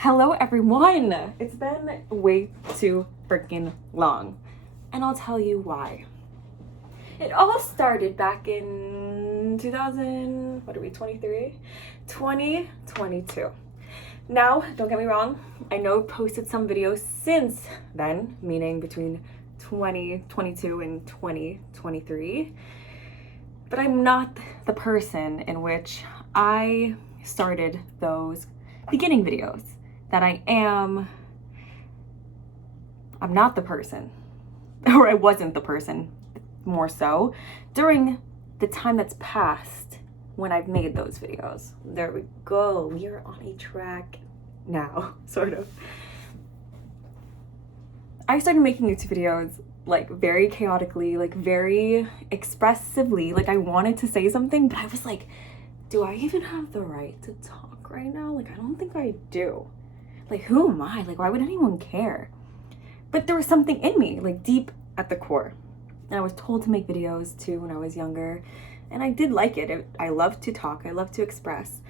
Hello everyone! It's been way too freaking long, and I'll tell you why. It all started back in 2022. Now, don't get me wrong, I know I've posted some videos since then, meaning between 2022 and 2023, but I'm not the person in which I started those beginning videos. That I'm not the person, or I wasn't the person, more so, during the time that's passed when I've made those videos. There we go, we are on a track now, sort of. I started making YouTube videos like very chaotically, like very expressively, like I wanted to say something, but I was like, do I even have the right to talk right now? Like, I don't think I do. Like, who am I? Like, why would anyone care? But there was something in me, like deep at the core. And I was told to make videos too when I was younger. And I did like it. I loved to talk. I loved to express.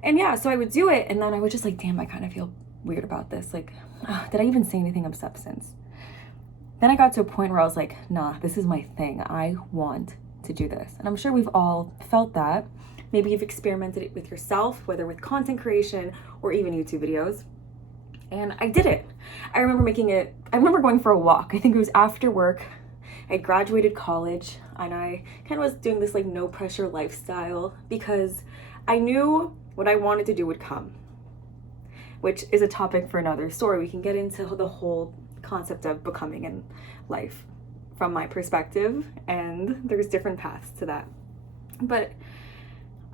And yeah, so I would do it. And then I was just like, damn, I kind of feel weird about this. Like, did I even say anything of substance? Then I got to a point where I was like, nah, this is my thing. I want to do this. And I'm sure we've all felt that. Maybe you've experimented it with yourself, whether with content creation or even YouTube videos. And I did it. I remember going for a walk. I think it was after work. I graduated college and I kind of was doing this like no pressure lifestyle because I knew what I wanted to do would come, which is a topic for another story. We can get into the whole concept of becoming in life from my perspective, and there's different paths to that. But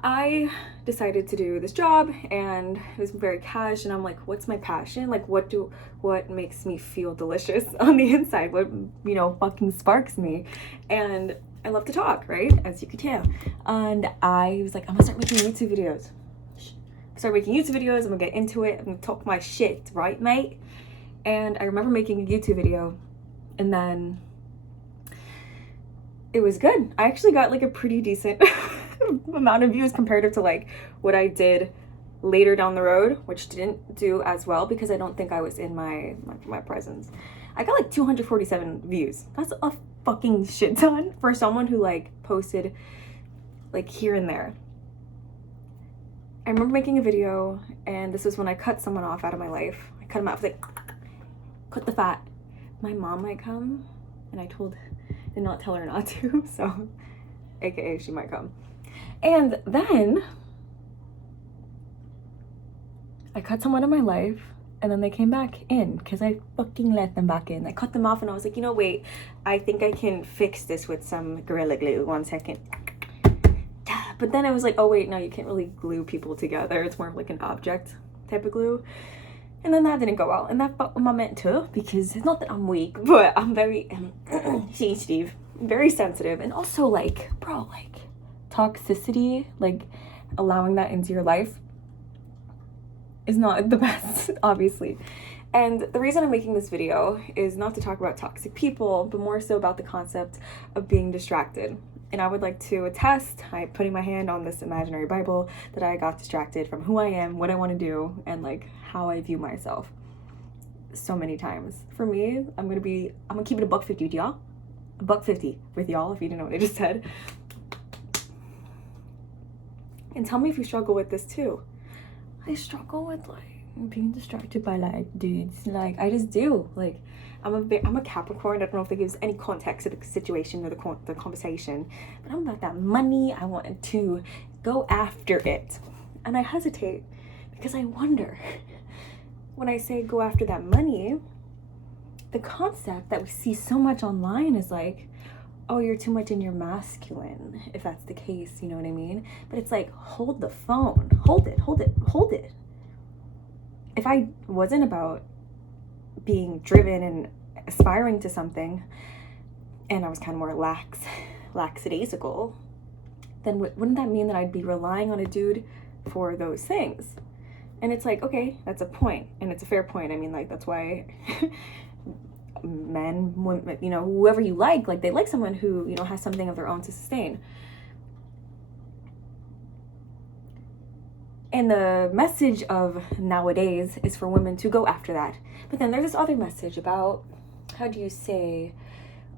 I decided to do this job and it was very cash, and I'm like, what's my passion? Like, what makes me feel delicious on the inside? What, fucking sparks me? And I love to talk, right? As you could tell. And I was like, I'm gonna start making YouTube videos. I'm gonna get into it, I'm gonna talk my shit, right, mate? And I remember making a YouTube video, and then it was good. I actually got like a pretty decent amount of views comparative to like what I did later down the road, which didn't do as well because I don't think I was in my presence. I got like 247 views. That's a fucking shit ton for someone who like posted like here and there. I remember making a video, and this was when I cut someone off out of my life. I cut him out. I was like, cut the fat. My mom might come, and I did not tell her not to, so aka she might come. And then I cut someone in my life, and then they came back in because I fucking let them back in. I cut them off and I was like, wait, I think I can fix this with some Gorilla Glue. 1 second. But then I was like, oh wait, no, you can't really glue people together. It's more of like an object type of glue. And then that didn't go well. And that fucked with my mentor because it's not that I'm weak, but I'm very sensitive, very sensitive. And also like, bro, like toxicity, like allowing that into your life is not the best, obviously. And the reason I'm making this video is not to talk about toxic people, but more so about the concept of being distracted. And I would like to attest, I'm putting my hand on this imaginary Bible, that I got distracted from who I am, what I want to do, and like how I view myself so many times. For me, I'm gonna keep it a $1.50 with y'all. $1.50 with y'all, if you didn't know what I just said. And tell me if you struggle with this too. I struggle with like being distracted by like dudes. Like I just do. Like I'm a Capricorn. I don't know if that gives any context to the situation or the conversation, but I'm about that money. I want to go after it, and I hesitate because I wonder when I say go after that money, the concept that we see so much online is like, oh, you're too much in your masculine, if that's the case, you know what I mean? But it's like, hold the phone, hold it. If I wasn't about being driven and aspiring to something, and I was kind of more lackadaisical, then wouldn't that mean that I'd be relying on a dude for those things? And it's like, okay, that's a point, and it's a fair point. I mean, like, that's why men, women, whoever you like they like someone who, has something of their own to sustain. And the message of nowadays is for women to go after that. But then there's this other message about, how do you say,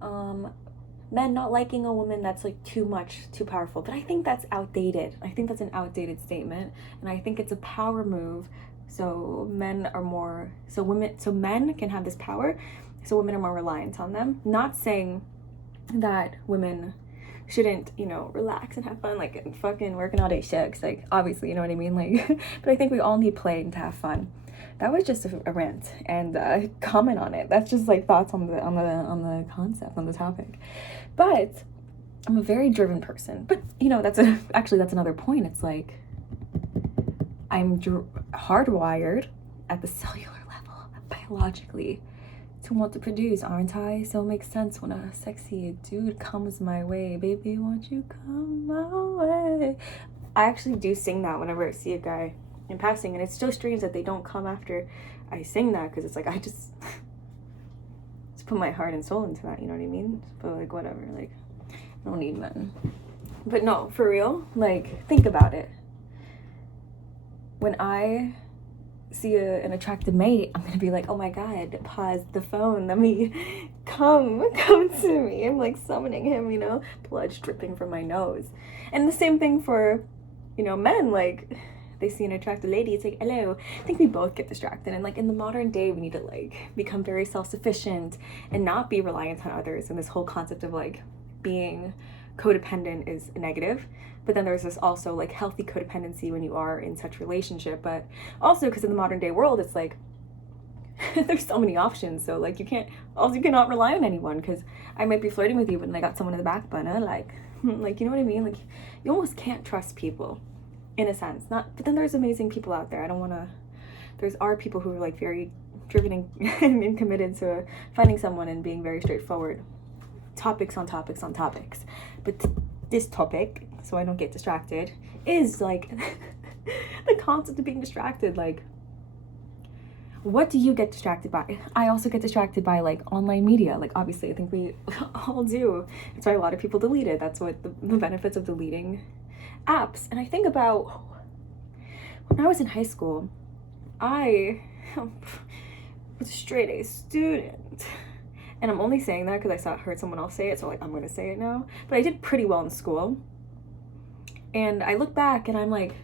men not liking a woman that's like too much, too powerful. But I think that's outdated. I think that's an outdated statement. And I think it's a power move. So men can have this power. So women are more reliant on them. Not saying that women shouldn't, relax and have fun, like, and fucking working all day shit, 'cause, like, obviously, you know what I mean, like, but I think we all need play and to have fun. That was just a rant and comment on it. That's just like thoughts on the concept, on the topic. But I'm a very driven person. But that's another point. It's like I'm hardwired at the cellular level, biologically, to want to produce, aren't I? So it makes sense when a sexy dude comes my way. Baby, won't you come my way? I actually do sing that whenever I see a guy in passing, and it's so strange that they don't come after I sing that, because it's like I just put my heart and soul into that, you know what I mean? But like, whatever, like, I don't need men. But no, for real, like, think about it. When I see an attractive mate, I'm gonna be like, oh my god, pause the phone, let me come to me. I'm like summoning him, blood dripping from my nose. And the same thing for men, like they see an attractive lady, it's like, hello. I think we both get distracted, and like in the modern day we need to like become very self-sufficient and not be reliant on others. And this whole concept of like being codependent is negative. But then there's this also like healthy codependency when you are in such relationship. But also because in the modern day world, it's like there's so many options. So like you cannot rely on anyone, because I might be flirting with you, but then I got someone in the back burner, like you know what I mean? Like you almost can't trust people in a sense. But then there's amazing people out there. There are people who are like very driven and committed to finding someone and being very straightforward. Topics on topics on topics. But this topic, so I don't get distracted, is like the concept of being distracted. Like, what do you get distracted by? I also get distracted by like online media. Like, obviously I think we all do. That's why a lot of people delete it. That's what the benefits of deleting apps. And I think about when I was in high school, I was a straight A student. And I'm only saying that because I heard someone else say it, so like I'm gonna say it now. But I did pretty well in school. And I look back and I'm like,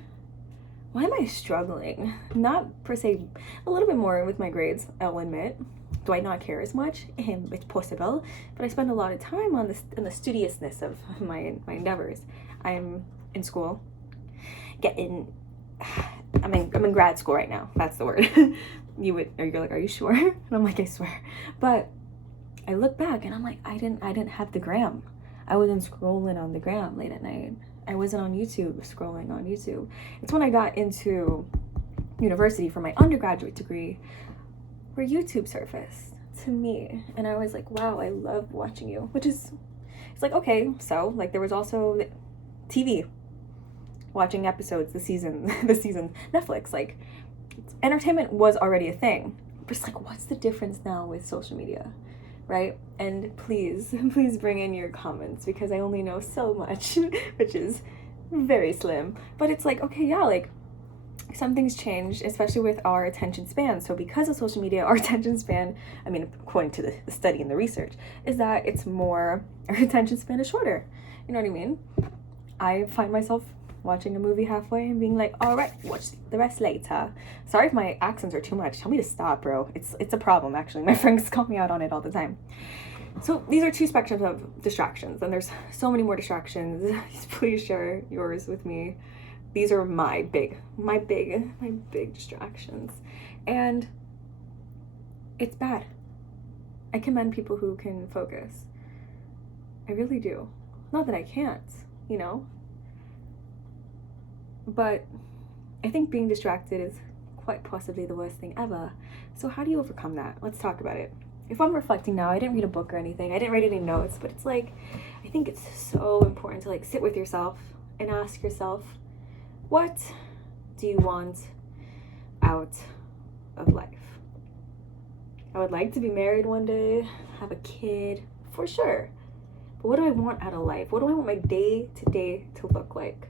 why am I struggling? Not per se, a little bit more with my grades, I'll admit. Do I not care as much? It's possible. But I spend a lot of time on the studiousness of my endeavors. I'm in school, I'm in grad school right now. That's the word. You're like, are you sure? And I'm like, I swear. But I look back and I'm like, I didn't have the gram. I wasn't scrolling on the gram late at night. I wasn't on YouTube scrolling on YouTube. It's when I got into university for my undergraduate degree where YouTube surfaced to me. And I was like, wow, I love watching you. It's like, okay, so like there was also TV, watching episodes, the season, Netflix, like entertainment was already a thing. But it's like, what's the difference now with social media? Right? And please bring in your comments, because I only know so much, which is very slim. But it's like, okay, yeah, like something's changed, especially with our attention span. So because of social media, our attention span, I mean, according to the study and the research, is that our attention span is shorter. You know what I mean? I find myself watching a movie halfway and being like, all right, watch the rest later. Sorry if my accents are too much. Tell me to stop, bro. It's a problem, actually. My friends call me out on it all the time. So these are two spectrums of distractions, and there's so many more distractions. Please share yours with me. These are my big distractions. And it's bad. I commend people who can focus. I really do. Not that I can't, but I think being distracted is quite possibly the worst thing ever. So how do you overcome that? Let's talk about it. If I'm reflecting now, I didn't read a book or anything. I didn't write any notes, but it's like, I think it's so important to like sit with yourself and ask yourself, what do you want out of life? I would like to be married one day, have a kid, for sure. But what do I want out of life? What do I want my day to day to look like?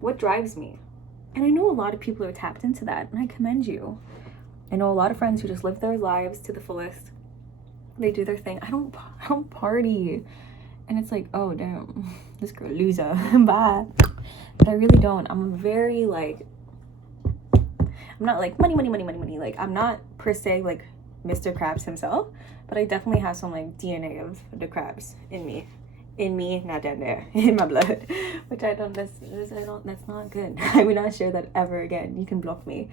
What drives me? And I know a lot of people are tapped into that, and I commend you. I know a lot of friends who just live their lives to the fullest. They do their thing. I don't party. And it's like, oh damn, this girl loser. Bye. But I really don't. I'm very like, I'm not like money. Like, I'm not per se like Mr. Krabs himself, but I definitely have some like DNA of the Krabs in me, not down there, in my blood, which that's not good. I would not share that ever again. You can block me,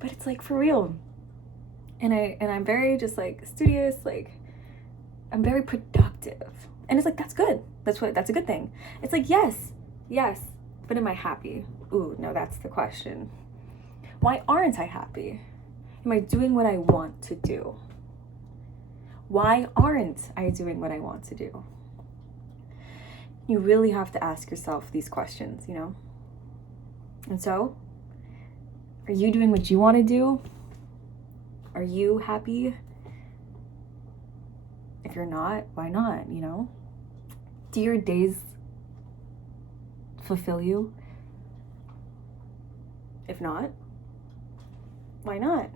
but it's like for real. And I'm very just like studious, like I'm very productive, and it's like that's good. That's a good thing. It's like yes, but am I happy? Ooh, no, that's the question. Why aren't I happy? Am I doing what I want to do? Why aren't I doing what I want to do? You really have to ask yourself these questions, you know? And so, are you doing what you want to do? Are you happy? If you're not, why not, you know? Do your days fulfill you? If not, why not?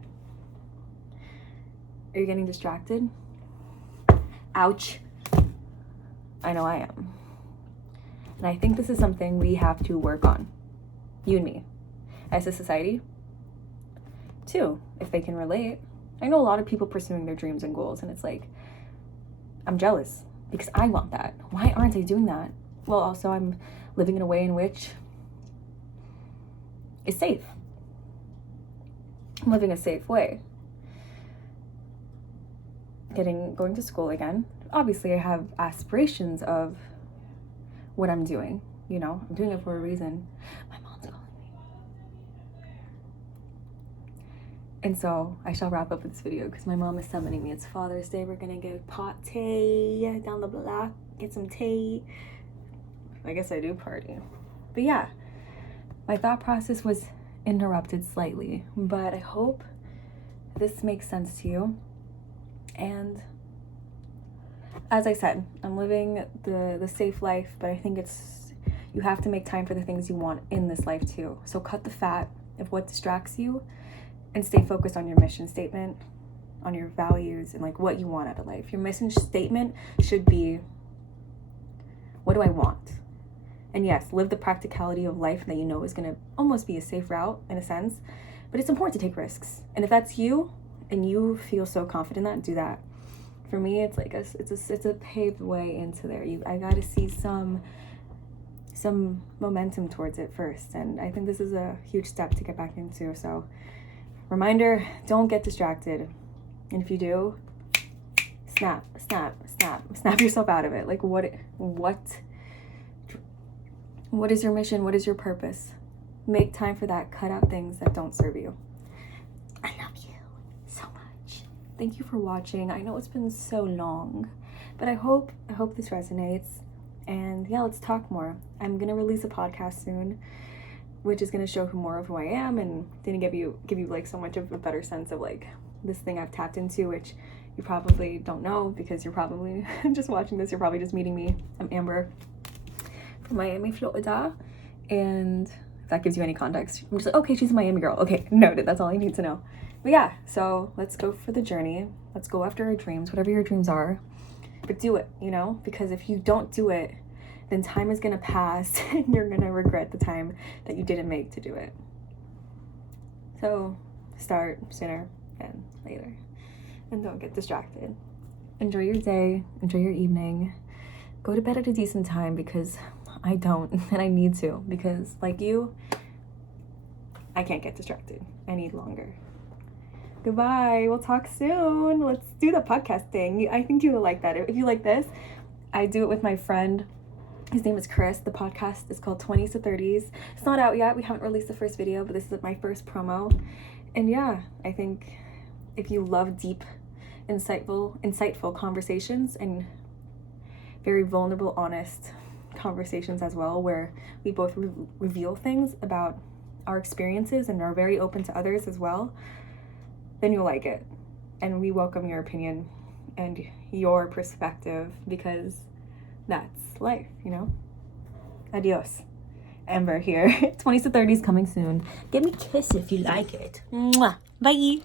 Are you getting distracted? Ouch. I know I am. And I think this is something we have to work on. You and me. As a society. Too, if they can relate. I know a lot of people pursuing their dreams and goals, and it's like, I'm jealous because I want that. Why aren't I doing that? Well, also I'm living in a way in which is safe. I'm living a safe way. Going to school again. Obviously, I have aspirations of what I'm doing. You know, I'm doing it for a reason. My mom's calling me. And so I shall wrap up with this video because my mom is summoning me. It's Father's Day. We're gonna go party down the block, get some tea. I guess I do party. But yeah, my thought process was interrupted slightly, but I hope this makes sense to you. And as I said, I'm living the safe life, but I think you have to make time for the things you want in this life too. So cut the fat of what distracts you and stay focused on your mission statement, on your values, and like what you want out of life. Your mission statement should be, what do I want? And yes, live the practicality of life that you know is going to almost be a safe route in a sense, but it's important to take risks. And if that's you and you feel so confident in that, do that. For me, it's like it's a paved way into there. I got to see some momentum towards it first, and I think this is a huge step to get back into. So reminder, don't get distracted. And if you do, snap yourself out of it. Like what is your mission? What is your purpose? Make time for that. Cut out things that don't serve you. I love you so much. Thank you for watching. I know it's been so long, but I hope this resonates. And yeah, let's talk more. I'm gonna release a podcast soon, which is gonna show more of who I am and gonna give you like so much of a better sense of like this thing I've tapped into, which you probably don't know because you're probably just watching this. You're probably just meeting me. I'm Amber from Miami, Florida, and if that gives you any context, I'm just like, okay, she's a Miami girl. Okay, noted. That's all I need to know. But yeah, so let's go for the journey. Let's go after our dreams, whatever your dreams are, but do it, you know, because if you don't do it, then time is gonna pass and you're gonna regret the time that you didn't make to do it. So start sooner than later, and don't get distracted. Enjoy your day, enjoy your evening. Go to bed at a decent time because I don't, and I need to, because like you, I can't get distracted. I need longer. Goodbye. We'll talk soon. Let's do the podcast thing. I think you will like that. If you like this, I do it with my friend. His name is Chris. The podcast is called 20s to 30s. It's not out yet. We haven't released the first video, but this is my first promo. And yeah, I think if you love deep, insightful conversations and very vulnerable, honest conversations as well, where we both reveal things about our experiences and are very open to others as well, then you'll like it. And we welcome your opinion and your perspective because that's life, you know? Adios. Amber here. 20s to 30s coming soon. Give me a kiss if you like it. Mwah. Bye.